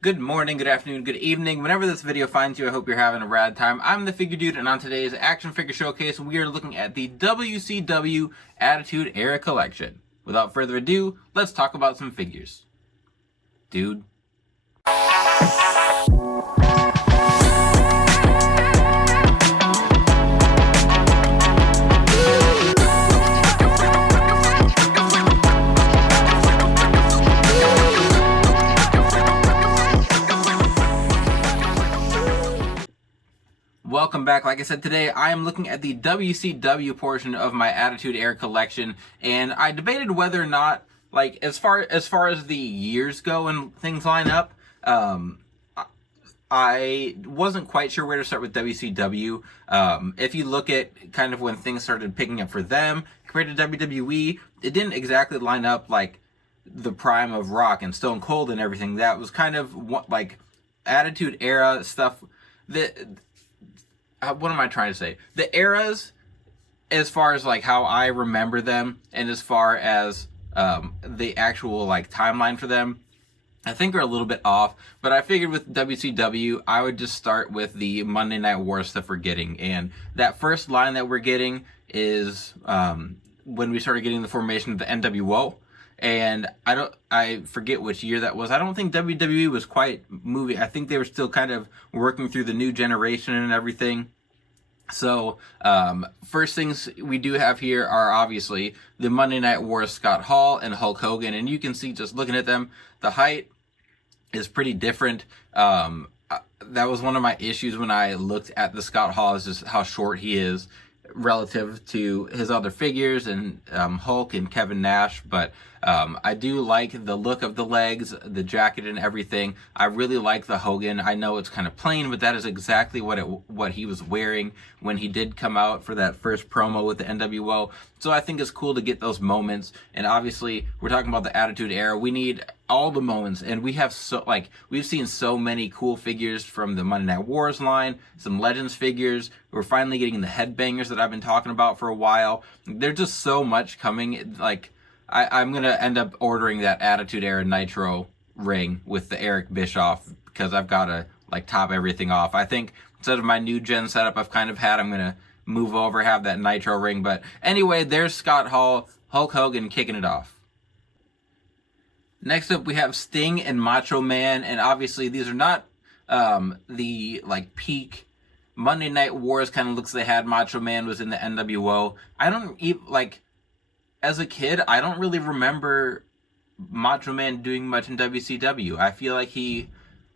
Good morning, good afternoon, good evening. Whenever this video finds you, I hope you're having a rad time. I'm the Figure Dude, and on today's Action Figure Showcase, we are looking at the WCW Attitude Era Collection. Without further ado, let's talk about some figures. Dude. Welcome back. Like I said, today I am looking at the WCW portion of my Attitude Era collection, and I debated whether or not, like, as far as the years go and things line up, I wasn't quite sure where to start with WCW. If you look at kind of when things started picking up for them compared to WWE, it didn't exactly line up like the prime of Rock and Stone Cold and everything. That was kind of like Attitude Era stuff that. What am I trying to say? The eras, as far as like how I remember them, and as far as the actual like timeline for them, I think are a little bit off. But I figured with WCW, I would just start with the Monday Night War stuff we're getting, and that first line that we're getting is when we started getting the formation of the NWO. And I forget which year that was. I don't think WWE was quite moving. I think they were still kind of working through the new generation and everything. So, first things we do have here are obviously the Monday Night War Scott Hall and Hulk Hogan. And you can see just looking at them, the height is pretty different. That was one of my issues when I looked at the Scott Hall, is just how short he is relative to his other figures and Hulk and Kevin Nash. But I do like the look of the legs, the jacket and everything. I really like the Hogan. I know it's kind of plain, but that is exactly what he was wearing when he did come out for that first promo with the NWO. So I think it's cool to get those moments. And obviously we're talking about the Attitude Era. We need all the moments, and we've seen so many cool figures from the Monday Night Wars line, some Legends figures. We're finally getting the headbangers that I've been talking about for a while. There's just so much coming. Like, I'm gonna end up ordering that Attitude Era Nitro ring with the Eric Bischoff, because I've gotta like top everything off. I think instead of my new gen setup I've kind of had, I'm gonna move over, have that Nitro ring. But anyway, there's Scott Hall, Hulk Hogan kicking it off. Next up, we have Sting and Macho Man, and obviously these are not the like peak Monday Night Wars kind of looks they had. Macho Man was in the NWO. I don't even like, as a kid, I don't really remember Macho Man doing much in WCW. I feel like he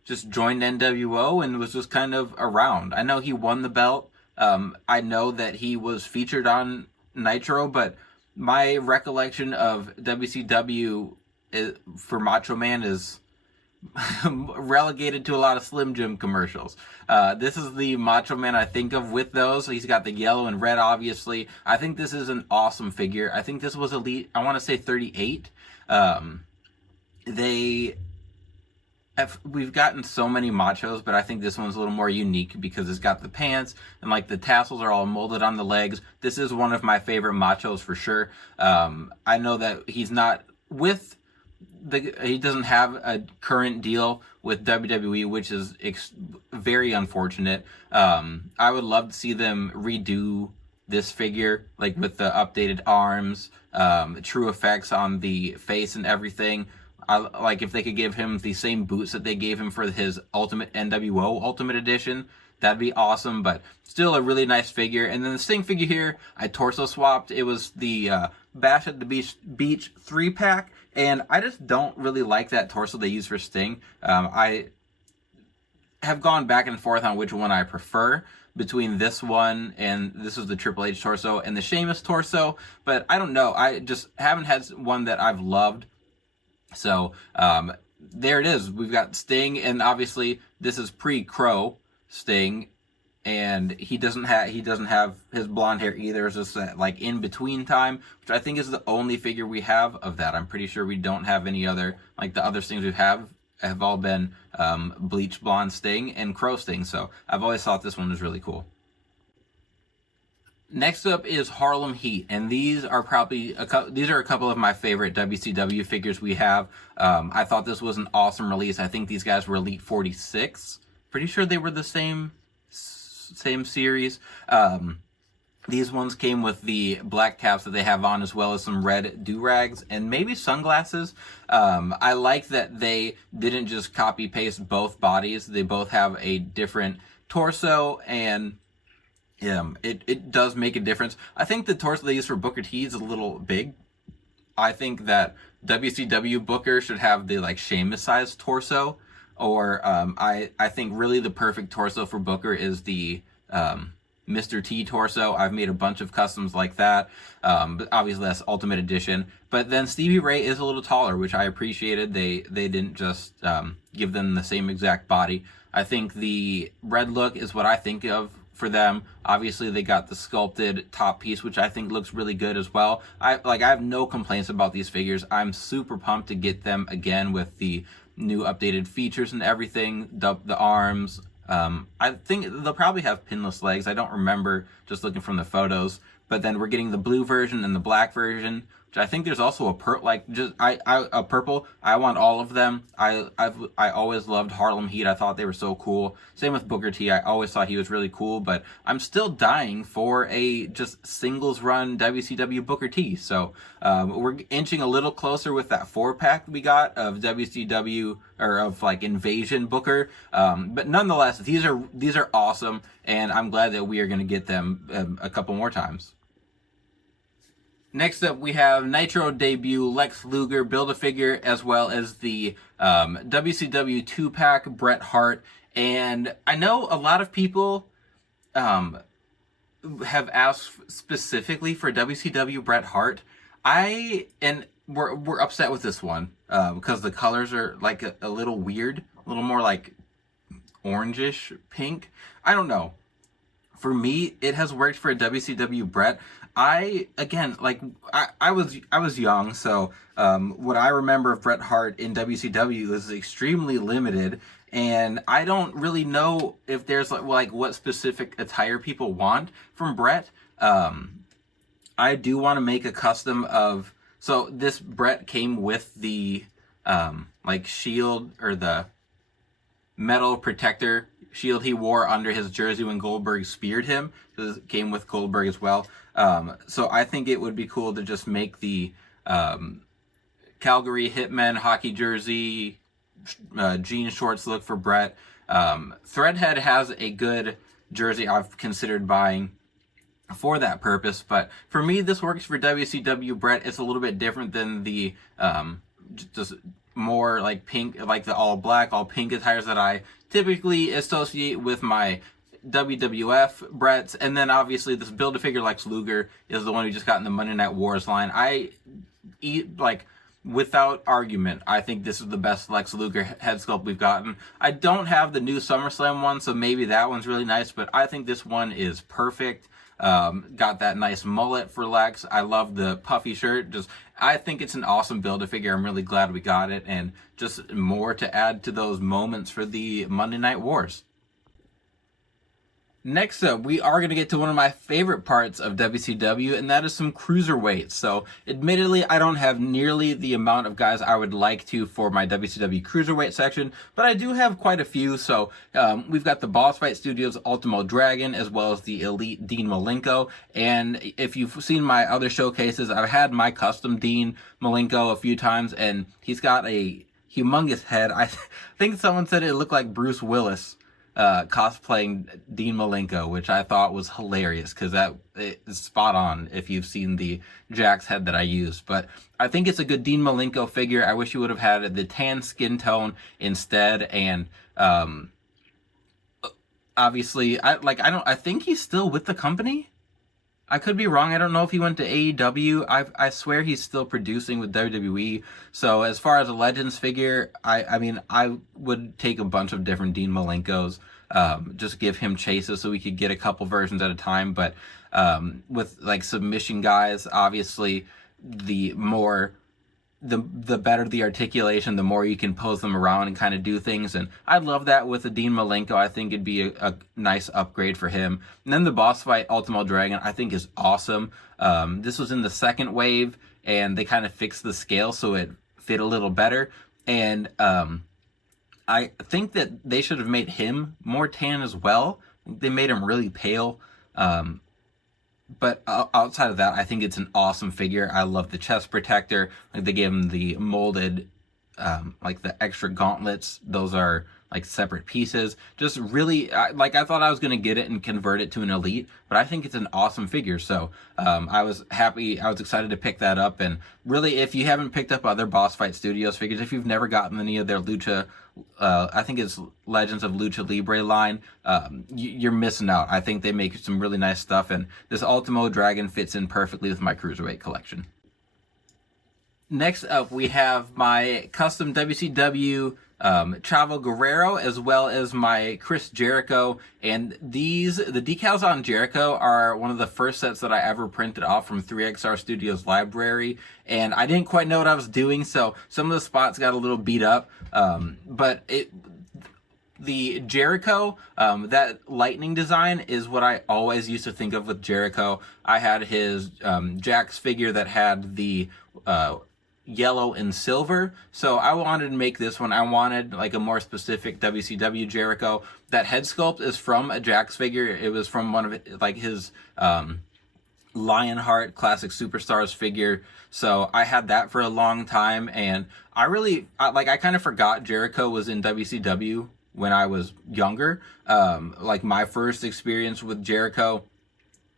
just joined NWO and was just kind of around. I know he won the belt. I know that he was featured on Nitro, but my recollection of WCW for Macho Man is relegated to a lot of Slim Jim commercials. This is the Macho Man I think of with those. He's got the yellow and red, obviously. I think this is an awesome figure. I think this was Elite, I want to say 38. We've gotten so many Machos, but I think this one's a little more unique because it's got the pants and like the tassels are all molded on the legs. This is one of my favorite Machos for sure. I know that he's not with he doesn't have a current deal with WWE, which is very unfortunate. I would love to see them redo this figure, like with the updated arms, true effects on the face and everything. I like if they could give him the same boots that they gave him for his Ultimate NWO Ultimate Edition. That'd be awesome, but still a really nice figure. And then the Sting figure here, I torso swapped. It was the Bash at the Beach 3-pack, and I just don't really like that torso they use for Sting. I have gone back and forth on which one I prefer between this one and this is the Triple H torso and the Sheamus torso, but I don't know. I just haven't had one that I've loved. So there it is. We've got Sting, and obviously this is pre-Crow Sting, and he doesn't have his blonde hair either. It's just that like in between time, which I think is the only figure we have of that. I'm pretty sure we don't have any other, like the other Stings we have all been bleach blonde Sting and Crow Sting. So I've always thought this one was really cool. Next up is Harlem Heat, and these are probably these are a couple of my favorite WCW figures we have. I thought this was an awesome release. I think these guys were Elite 46. Pretty sure they were the same series. These ones came with the black caps that they have on, as well as some red do-rags and maybe sunglasses. I like that they didn't just copy paste both bodies. They both have a different torso, and it does make a difference. I think the torso they use for Booker T is a little big. I think that WCW Booker should have the like Sheamus sized torso, or I think really the perfect torso for Booker is the Mr. T torso. I've made a bunch of customs like that, but obviously that's Ultimate Edition. But then Stevie Ray is a little taller, which I appreciated. They didn't just give them the same exact body. I think the red look is what I think of for them. Obviously they got the sculpted top piece, which I think looks really good as well. I have no complaints about these figures. I'm super pumped to get them again with the new updated features and everything, the arms. I think they'll probably have pinless legs. I don't remember just looking from the photos. But then we're getting the blue version and the black version, which I think there's also a purple. I want all of them. I always loved Harlem Heat. I thought they were so cool. Same with Booker T. I always thought he was really cool, but I'm still dying for a just singles run WCW Booker T. So we're inching a little closer with that 4-pack we got of WCW, or of like Invasion Booker. But nonetheless, these are awesome, and I'm glad that we are going to get them a couple more times. Next up, we have Nitro debut Lex Luger Build-A-Figure, as well as the WCW 2-pack Bret Hart. And I know a lot of people have asked specifically for WCW Bret Hart. We're upset with this one because the colors are like a little weird, a little more like orangish pink. I don't know. For me, it has worked for a WCW Bret. I was young, so what I remember of Bret Hart in WCW is extremely limited, and I don't really know if there's like what specific attire people want from Bret. I do want to make a custom of, so this Bret came with the like shield, or the metal protector shield he wore under his jersey when Goldberg speared him. This came with Goldberg as well. So I think it would be cool to just make the Calgary Hitmen hockey jersey, jean shorts look for Bret. Threadhead has a good jersey I've considered buying for that purpose, but for me this works for WCW Bret. It's a little bit different than the just more like pink, like the all black, all pink attires that I typically associate with my WWF Bret's. And then obviously this Build-A-Figure Lex Luger is the one who just got in the Monday Night Wars line. Without argument, I think this is the best Lex Luger head sculpt we've gotten. I don't have the new SummerSlam one, so maybe that one's really nice, but I think this one is perfect. Got that nice mullet for Lex. I love the puffy shirt. I think it's an awesome Build-A-Figure. I'm really glad we got it, and just more to add to those moments for the Monday Night Wars. Next up, we are going to get to one of my favorite parts of WCW, and that is some Cruiserweights. So, admittedly, I don't have nearly the amount of guys I would like to for my WCW Cruiserweight section, but I do have quite a few. So, we've got the Boss Fight Studios Ultimo Dragon, as well as the Elite Dean Malenko. And if you've seen my other showcases, I've had my custom Dean Malenko a few times, and he's got a humongous head. I think someone said it looked like Bruce Willis cosplaying Dean Malenko, which I thought was hilarious, because that is spot on if you've seen the Jack's head that I used. But I think it's a good Dean Malenko figure. I wish you would have had the tan skin tone instead. And obviously, I think he's still with the company. I could be wrong. I don't know if he went to AEW. I swear he's still producing with WWE. So as far as a Legends figure, I would take a bunch of different Dean Malenkos. Just give him chases so we could get a couple versions at a time. But with like submission guys, obviously the more the better the articulation, the more you can pose them around and kind of do things. And I love that with the Dean Malenko. I think it'd be a nice upgrade for him. And then the boss fight, Ultimo Dragon, I think is awesome. This was in the second wave, and they kind of fixed the scale so it fit a little better. And I think that they should have made him more tan as well. They made him really pale. But outside of that, I think it's an awesome figure. I love the chest protector. Like, they gave him the molded, like the extra gauntlets. Those are like separate pieces. Just really, like, I thought I was going to get it and convert it to an elite, but I think it's an awesome figure. So I was happy. I was excited to pick that up. And really, if you haven't picked up other Boss Fight Studios figures, if you've never gotten any of their Lucha, I think it's Legends of Lucha Libre line, you're missing out. I think they make some really nice stuff, and this Ultimo Dragon fits in perfectly with my Cruiserweight collection. Next up, we have my custom WCW Chavo Guerrero, as well as my Chris Jericho. And the decals on Jericho are one of the first sets that I ever printed off from 3XR Studios library, and I didn't quite know what I was doing, so some of the spots got a little beat up. But the Jericho, that lightning design is what I always used to think of with Jericho. I had his Jax figure that had the yellow and silver, so I wanted to make this one. I wanted like a more specific WCW Jericho. That head sculpt is from a Jax figure. It was from one of like his Lionheart Classic Superstars figure, so I had that for a long time. And I kind of forgot Jericho was in WCW when I was younger. Like, my first experience with Jericho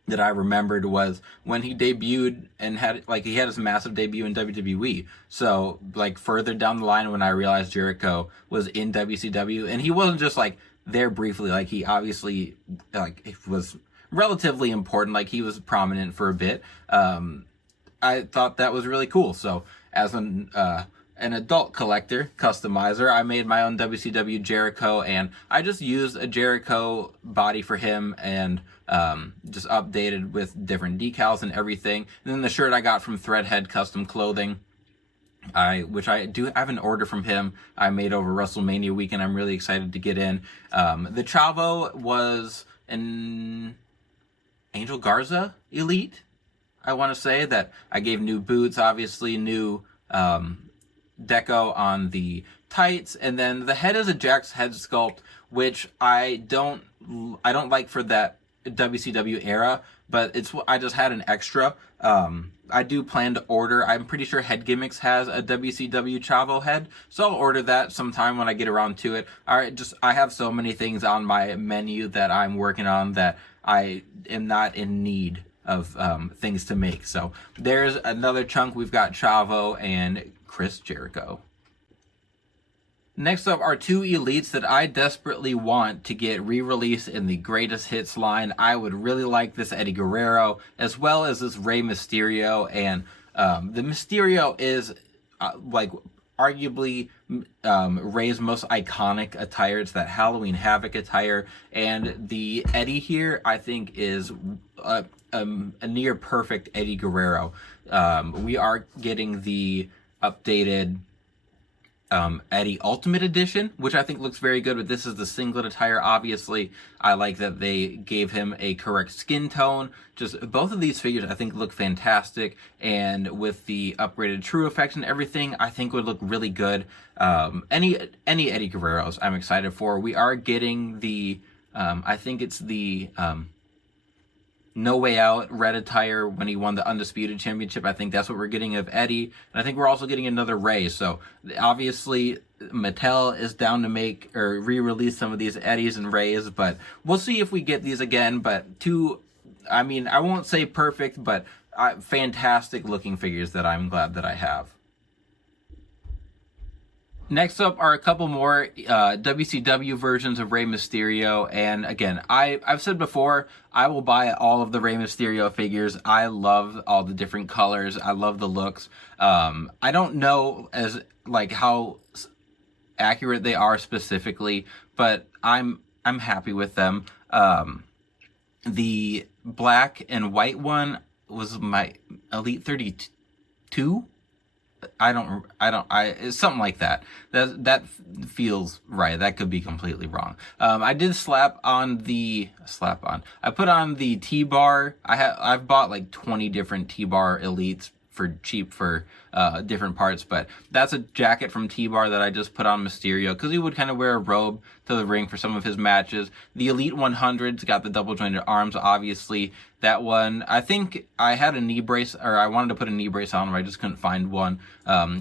that I remembered was when he debuted and he had his massive debut in WWE. So, like, further down the line when I realized Jericho was in WCW, and he wasn't just like there briefly, like, he obviously, like, it was relatively important, like, he was prominent for a bit. I thought that was really cool. So as an adult collector customizer, I made my own WCW Jericho, and I just used a Jericho body for him and just updated with different decals and everything. And then the shirt I got from Threadhead Custom Clothing, which I do have an order from him, I made over WrestleMania weekend. I'm really excited to get in. The Chavo was an Angel Garza Elite, I want to say, that I gave new boots, obviously new deco on the tights, and then the head is a Jax head sculpt, which I don't like for that WCW era, but I just had an extra. I do plan to order. I'm pretty sure Head Gimmicks has a WCW Chavo head, so I'll order that sometime when I get around to it. I have so many things on my menu that I'm working on that I am not in need of things to make. So there's another chunk. We've got Chavo and Chris Jericho. Next up are two elites that I desperately want to get re-released in the Greatest Hits line. I would really like this Eddie Guerrero, as well as this Rey Mysterio. And the Mysterio is like arguably Rey's most iconic attire. It's that Halloween Havoc attire, and the Eddie here I think is a near perfect Eddie Guerrero. We are getting the updated Eddie Ultimate Edition, which I think looks very good, but this is the singlet attire. Obviously, I like that they gave him a correct skin tone. Just both of these figures I think look fantastic, and with the upgraded True effects and everything, I think would look really good. Any Eddie Guerreros I'm excited for. We are getting the I think it's the No Way Out red attire when he won the Undisputed Championship. I think that's what we're getting of Eddie. And I think we're also getting another Rey. So obviously Mattel is down to make or re-release some of these Eddies and Reys, but we'll see if we get these again. But I won't say perfect, but fantastic looking figures that I'm glad that I have. Next up are a couple more WCW versions of Rey Mysterio, and again, I've said before, I will buy all of the Rey Mysterio figures. I love all the different colors. I love the looks. I don't know how accurate they are specifically, but I'm happy with them. The black and white one was my Elite 32. It's something like that. That feels right. That could be completely wrong. I did I put on the T-bar. I've bought like 20 different T-bar elites for cheap for different parts, but that's a jacket from T-Bar that I just put on Mysterio because he would kind of wear a robe to the ring for some of his matches. The Elite 100's got the double jointed arms, obviously. That one, I think I had a knee brace, or I wanted to put a knee brace on him, I just couldn't find one.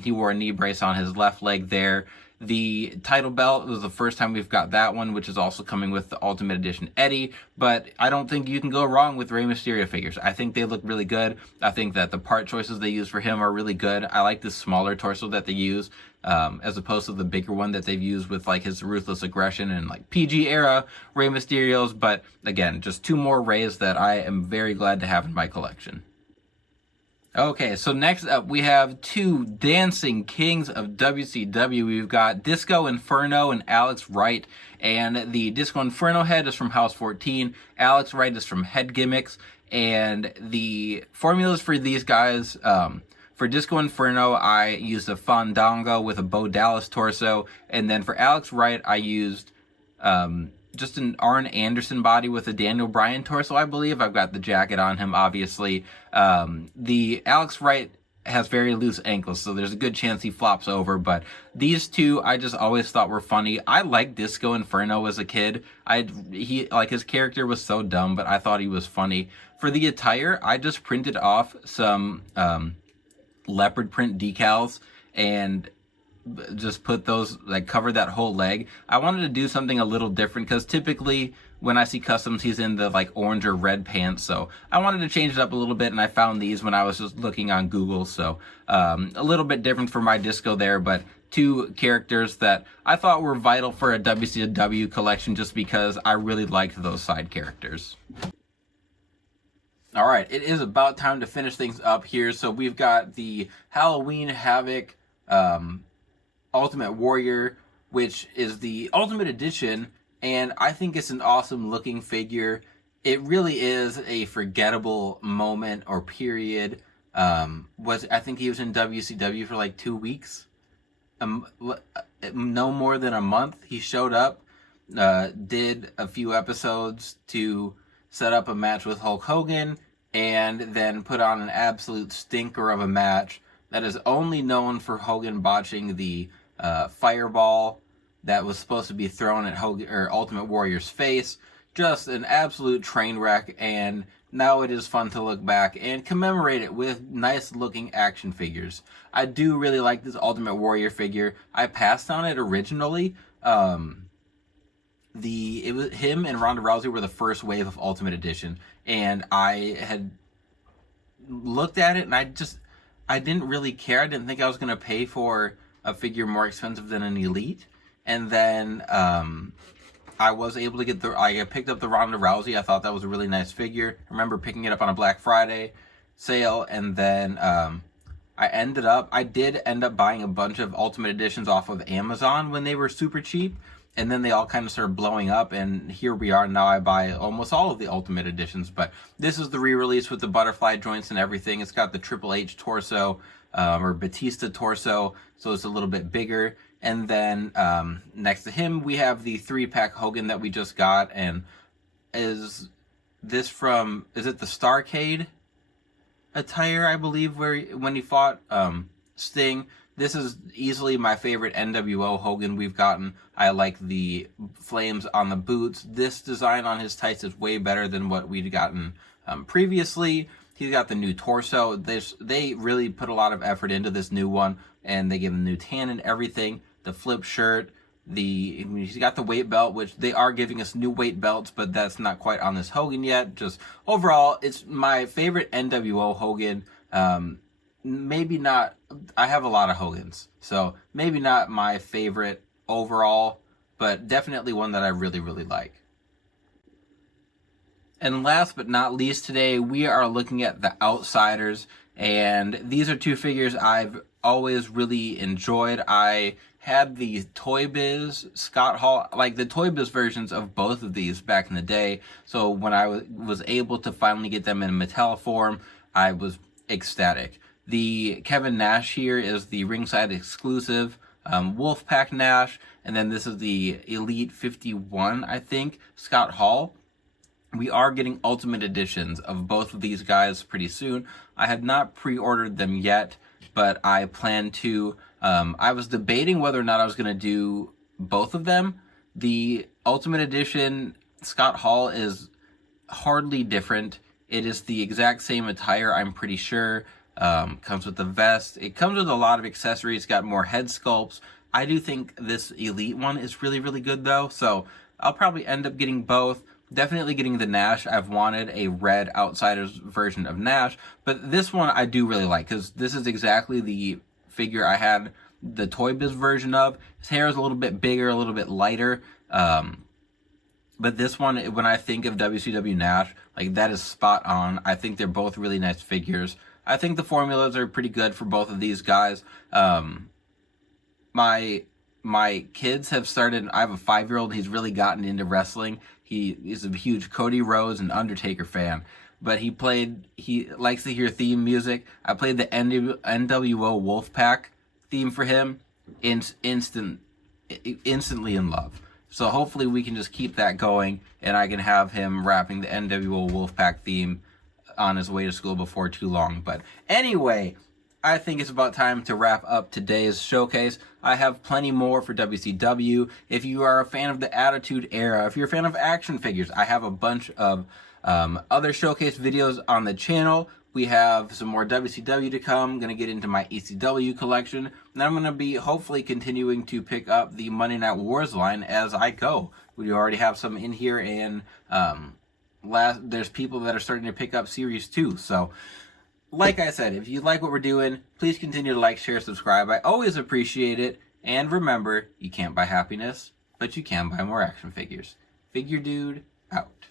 He wore a knee brace on his left leg there. The title belt was the first time we've got that one, which is also coming with the Ultimate Edition Eddie, but I don't think you can go wrong with Rey Mysterio figures. I think they look really good. I think that the part choices they use for him are really good. I like the smaller torso that they use, as opposed to the bigger one that they've used with like his Ruthless Aggression and like PG era Rey Mysterios, but again, just 2 more Reys that I am very glad to have in my collection. Okay, so next up we have 2 dancing kings of WCW. We've got Disco Inferno and Alex Wright, and the Disco Inferno head is from House 14. Alex Wright is from Head Gimmicks, and the formulas for these guys, for Disco Inferno, I used a Fandango with a Bo Dallas torso, and then for Alex Wright, I used just an Arn Anderson body with a Daniel Bryan torso, I believe. I've got the jacket on him, obviously. The Alex Wright has very loose ankles, so there's a good chance he flops over, but these 2 I just always thought were funny. I liked Disco Inferno as a kid. His character was so dumb, but I thought he was funny. For the attire, I just printed off some leopard print decals and just put those, like, cover that whole leg. I wanted to do something a little different because typically when I see customs, he's in the like orange or red pants, so I wanted to change it up a little bit, and I found these when I was just looking on Google, so a little bit different for my Disco there, but 2 characters that I thought were vital for a WCW collection just because I really liked those side characters. All right, it is about time to finish things up here. So we've got the Halloween Havoc Ultimate Warrior, which is the Ultimate Edition, and I think it's an awesome looking figure. It really is a forgettable moment or period. I think he was in WCW for like 2 weeks, no more than a month. He showed up, did a few episodes to set up a match with Hulk Hogan, and then put on an absolute stinker of a match that is only known for Hogan botching the fireball that was supposed to be thrown at Hogan or Ultimate Warrior's face. Just an absolute train wreck, and now it is fun to look back and commemorate it with nice looking action figures. I do really like this Ultimate Warrior figure. I passed on it originally. It was him and Ronda Rousey were the first wave of Ultimate Edition, and I had looked at it and I didn't really care. I didn't think I was going to pay for a figure more expensive than an Elite. And then I was able to I picked up the Ronda Rousey. I thought that was a really nice figure. I remember picking it up on a Black Friday sale, and then I did end up buying a bunch of Ultimate Editions off of Amazon when they were super cheap, and then they all kind of started blowing up, and here we are now. I buy almost all of the Ultimate Editions, but this is the re-release with the butterfly joints and everything. It's got the Triple H torso, or Batista torso, so it's a little bit bigger. And then next to him, we have the 3-pack Hogan that we just got. And is it the Starrcade attire, I believe, when he fought Sting? This is easily my favorite NWO Hogan we've gotten. I like the flames on the boots. This design on his tights is way better than what we'd gotten previously. He's got the new torso. They really put a lot of effort into this new one, and they give him new tan and everything. The flip shirt, he's got the weight belt, which they are giving us new weight belts, but that's not quite on this Hogan yet. Just overall, it's my favorite NWO Hogan. Maybe not, I have a lot of Hogans, so maybe not my favorite overall, but definitely one that I really, really like. And last but not least today, we are looking at the Outsiders, and these are 2 figures I've always really enjoyed. I had the Toy Biz Scott Hall, like the Toy Biz versions of both of these back in the day, so when I was able to finally get them in Mattel form, I was ecstatic. The Kevin Nash here is the ringside exclusive Wolfpack Nash, and then this is the Elite 51, I think, Scott Hall. We are getting Ultimate Editions of both of these guys pretty soon. I have not pre-ordered them yet, but I plan to. I was debating whether or not I was going to do both of them. The Ultimate Edition Scott Hall is hardly different. It is the exact same attire, I'm pretty sure. Comes with the vest. It comes with a lot of accessories, got more head sculpts. I do think this Elite one is really, really good though, so I'll probably end up getting both. Definitely getting the Nash. I've wanted a red Outsiders version of Nash, but this one I do really like, because this is exactly the figure I had the Toy Biz version of. His hair is a little bit bigger, a little bit lighter, but this one, when I think of WCW Nash, like, that is spot on. I think they're both really nice figures. I think the formulas are pretty good for both of these guys. My kids have started. I have a 5-year-old. He's really gotten into wrestling. He is a huge Cody Rhodes and Undertaker fan. But he likes to hear theme music. I played the NWO Wolfpack theme for him. Instantly in love. So hopefully we can just keep that going, and I can have him rapping the NWO Wolfpack theme on his way to school before too long. But anyway, I think it's about time to wrap up today's showcase. I have plenty more for WCW. If you are a fan of the Attitude Era, if you're a fan of action figures, I have a bunch of other showcase videos on the channel. We have some more WCW to come. I'm going to get into my ECW collection. And I'm going to be hopefully continuing to pick up the Monday Night Wars line as I go. We already have some in here, and there's people that are starting to pick up Series 2. So, like I said, if you like what we're doing, please continue to like, share, subscribe. I always appreciate it. And remember, you can't buy happiness, but you can buy more action figures. Figure Dude, out.